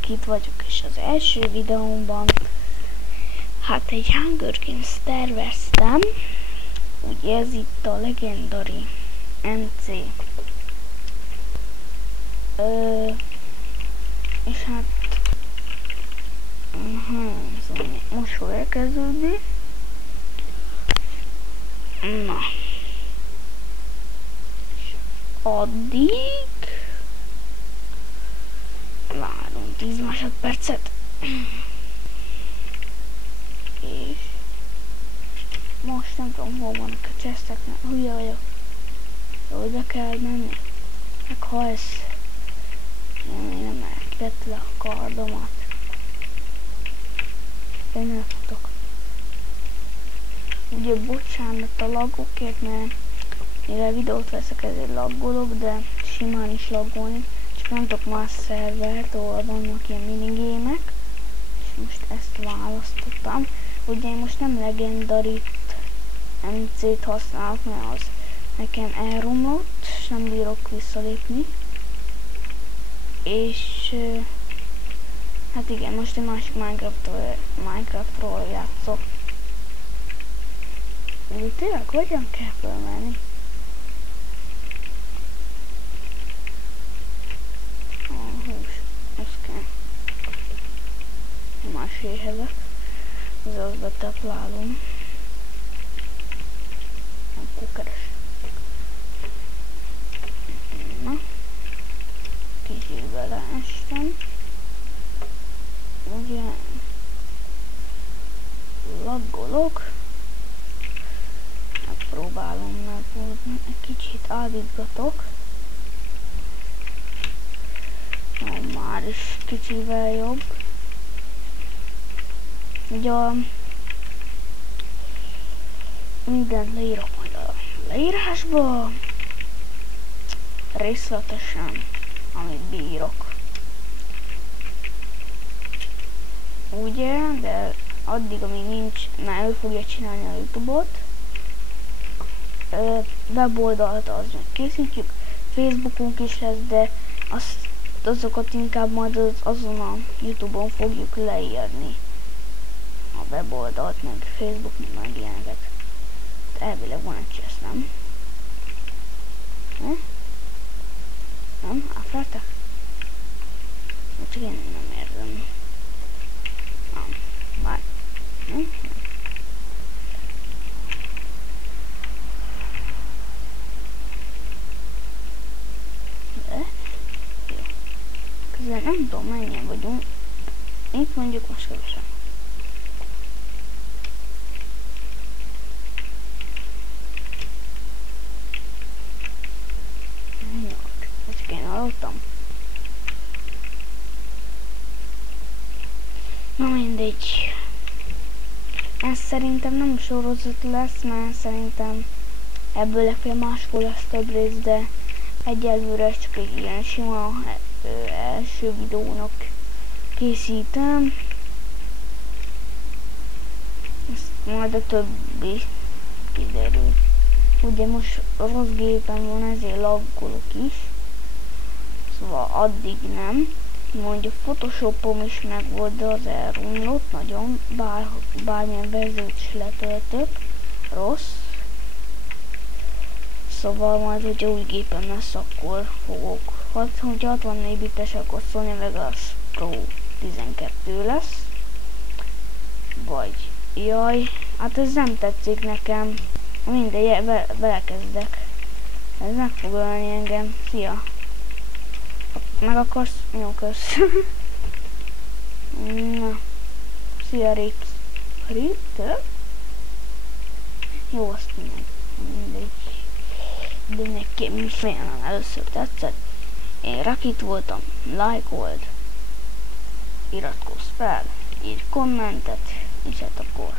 Rakit vagyok, és az első videómban hát egy Hunger Games terveztem. Ugye ez itt a Legendary MC. És hát most fog elkezdődni. Na. Addig várunk 10 másodpercet. És most nem tudom, hol vannak a chestek, hülye vagyok. Hogy be kell menni. Meg ha ez nem elkitett le a kardomat. Én elfutok. Ugye bocsánat a laggokért, mert mivel videót veszek, ezért laggolok, de simán is laggolni. Csak nem tudok más szervert, ahol vannak ilyen minigémek. És most ezt választottam. Ugye én most nem Legendary MC-t használok, mert az nekem elromlott, és nem bírok visszalépni. És hát igen, most egy másik Minecraftról játszok. De tényleg hogyan kell fölmenni? A hús, az kell. Más éhezek. Az betáplálom. Akkor keres. Na. Kicsit beleestem. Ugye laggolok. Megpróbálom megoldni. Egy kicsit állítgatok. Már is kicsivel jobb. Ugye mindent leírok majd a leírásba. Részletesen, amit bírok. Ugye, de addig, amíg nincs, ő fogja csinálni a YouTube-ot. Weboldalt az készítjük, Facebookunk is lesz, de azokat inkább majd azon a YouTube-on fogjuk leírni. A weboldalt, meg Facebook, meg ilyeneket. Elvileg van egy chest, nem? Nem? Áfeltek? Csak én nem érzem. Nem. Várj. Nem? De? Jó. Közben nem tudom, mennyien vagyunk. Itt mondjuk most kevesen. Csak én hallottam. Na mindegy. Ez szerintem nem sorozat lesz, mert szerintem ebből legfeljebb máskor lesz több rész, de egyelőre ez csak egy ilyen sima első videónak készítem. Ezt majd a többi kiderül. Ugye most rossz gépen van, ezért laggolok is. Szóval addig nem. Mondjuk Photoshopom is meg volt, de az elromlott nagyon. Bármilyen verziót is letöltök. Rossz. Szóval majd, hogyha új gépen lesz, akkor fogok. Hogyha 64 bites, akkor Sony Vegas Pro 12 lesz. Vagy, jaj, hát ez nem tetszik nekem. Mindegy, belekezdek. Ez meg fog ölni engem. Szia! Meg akarsz? Jó, kösz. Na. Szia, Rips. Rips? Jó, azt mindegy. De nekem is milyen először tetszett. Én Rakit voltam. Lájkold. Iratkozz fel. Írj kommentet. És hát akkor